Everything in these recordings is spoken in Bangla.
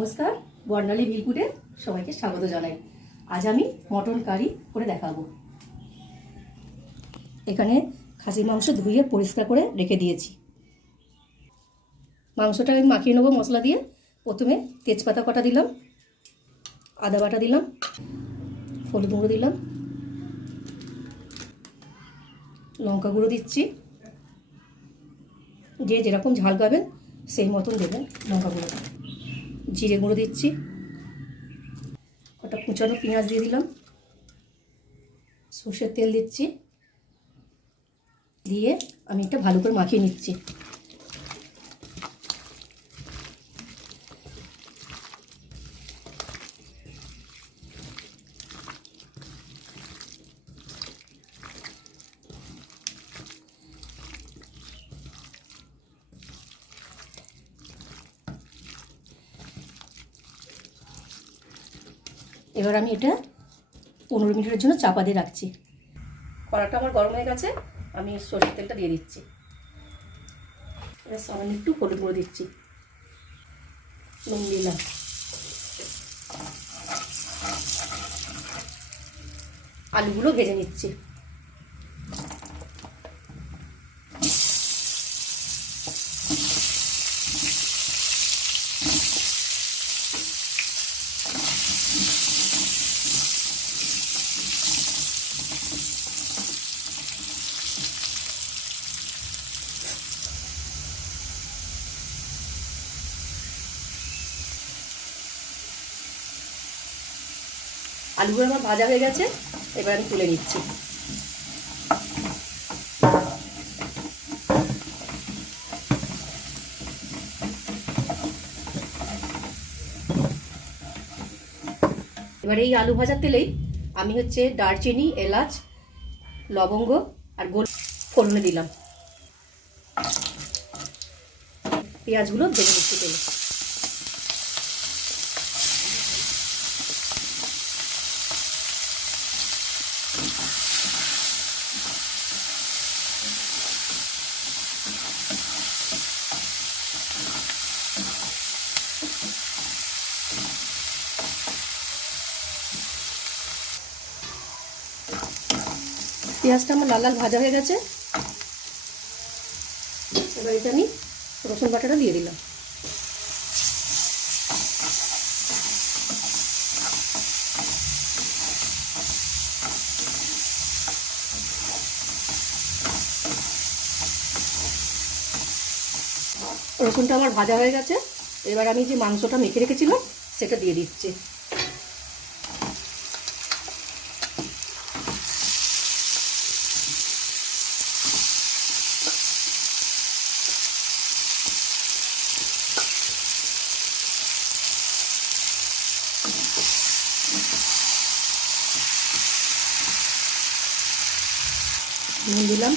নমস্কার, বর্ণালী ভিলপুরে সবাইকে স্বাগত জানাই। আজ আমি মটন কারি করে দেখাবো। এখানে খাসির মাংস ধুয়ে পরিষ্কার করে রেখে দিয়েছি। মাংসটা আমি মাখিয়ে নেবো মশলা দিয়ে। প্রথমে তেজপাতা কটা দিলাম, আদা বাটা দিলাম, হলুদ গুঁড়ো দিলাম, লঙ্কা গুঁড়ো দিচ্ছি। যে যেরকম ঝাল খাবেন সেই মতন দেবেন লঙ্কা গুঁড়ো। জিরে গুঁড়ো দিচ্ছি, কটা কুচানো পেঁয়াজ দিয়ে দিলাম, সর্ষের তেল দিচ্ছি, দিয়ে আমি এটা ভালো করে মাখিয়ে নিচ্ছি। এবার আমি এটা 15 মিনিটের জন্য চাপা দিয়ে রাখছি। কড়াটা আমার গরম হয়ে গেছে, আমি সরষের তেলটা দিয়ে দিচ্ছি। এবার সামান্য একটু হলুদ গুঁড়ো দিচ্ছি, নুন দিলাম, আলুগুলো ভেজে নিচ্ছি। আলুগুলো আমার ভাজা হয়ে গেছে, এবার আমি তুলে নিচ্ছি। এবার এই আলু ভাজার তেলেই আমি দারচিনি, এলাচ, লবঙ্গ আর গোল ফোড়নে দিলাম। পেঁয়াজগুলো ভেজে নিচ্ছি তেলে। পেঁয়াজটা আমার লাল লাল ভাজা হয়ে গেছে, এবার এটা আমি রসুন বাটাটা দিয়ে দিলাম। রসুনটা আমার ভাজা হয়ে গেছে, এবার আমি যে মাংসটা মেখে রেখেছিলাম সেটা দিয়ে দিচ্ছি। নুন দিলাম,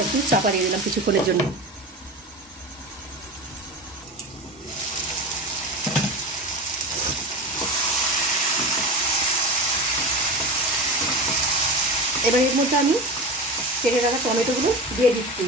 একটু চাপা দিয়ে দিলাম কিছুক্ষণের জন্য। এবার এর মধ্যে আমি কেটে রাখা টমেটোগুলো দিয়ে দিচ্ছি।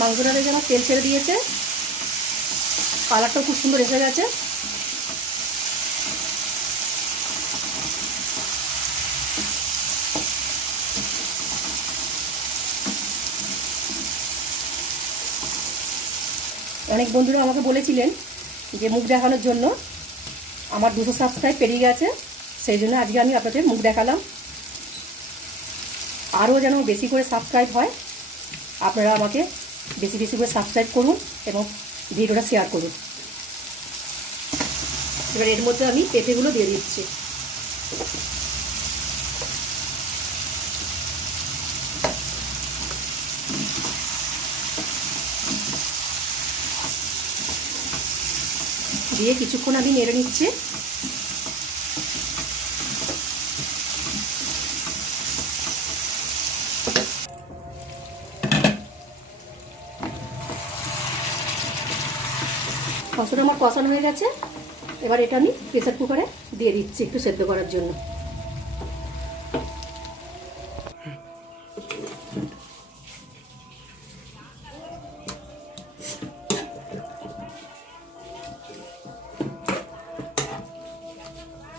মাংসটা দেখে আমার তেল ছেড়ে দিয়েছে, কালারটাও খুব সুন্দর এসে গেছে। অনেক বন্ধুরা আমাকে বলেছিলেন যে মুখ দেখানোর জন্য, আমার 200 সাবস্ক্রাইব পেরিয়ে গেছে, সেই জন্য আজকে আমি আপনাদের মুখ দেখালাম। আরও যেন বেশি করে সাবস্ক্রাইব হয় আপনারা আমাকে বেশি বেশি করে সাবস্ক্রাইব করুন এবং ভিডিওটা শেয়ার করুন। এবার এর মধ্যে আমি পেঁপেগুলো দিয়ে দিচ্ছি। দিয়ে কিছুক্ষণ আমি নেড়ে নিচ্ছি। মশলা আমার কষানো হয়ে গেছে। এবার এটা আমি প্রেসার কুকারে দিয়ে দিচ্ছি একটু সেদ্ধ করার জন্য।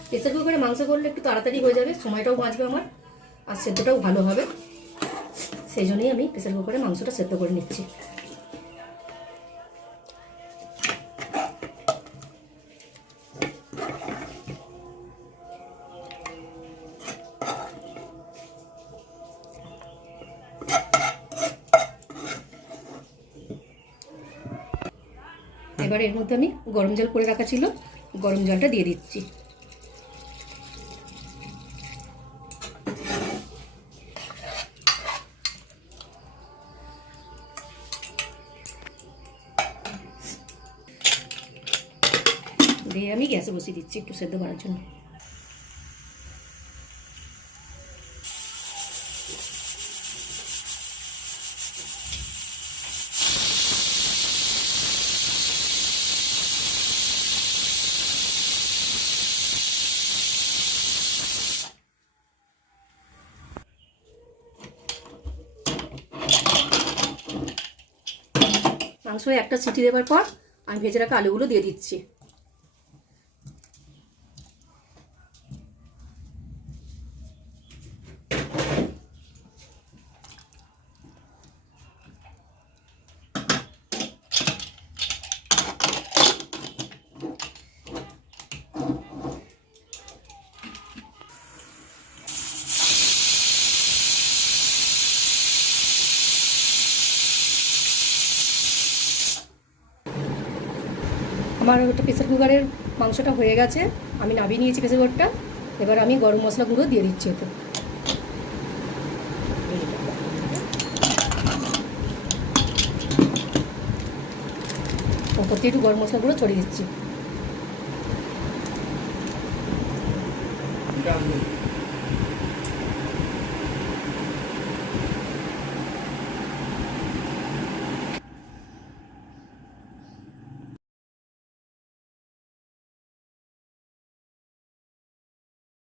প্রেসার কুকারে মাংস করলে একটু তাড়াতাড়ি হয়ে যাবে, সময়টাও বাঁচবে আমার, আর সেদ্ধটাও ভালো হবে। সেই জন্যই আমি প্রেসার কুকারে মাংসটা সেদ্ধ করে নিচ্ছি। এবার এর মধ্যে আমি গরম জল করে রাখা ছিল, গরম জলটা দিয়ে দিচ্ছি। দিয়ে আমি গ্যাসে বসিয়ে দিচ্ছি একটু সেদ্ধ করার জন্য। মাংস একটা সিটি দেওয়ার পর আমি ভেজে রাখা আলুগুলো দিয়ে দিচ্ছি। আমার ওটা প্রেসার কুকারের মাংসটা হয়ে গেছে, আমি নামিয়ে নিয়েছি প্রেসার কুকারটা। এবার আমি গরম মশলা গুঁড়ো দিয়ে দিচ্ছি এতে। ওপর দিয়ে একটু গরম মশলা গুঁড়ো ছড়িয়ে দিচ্ছি।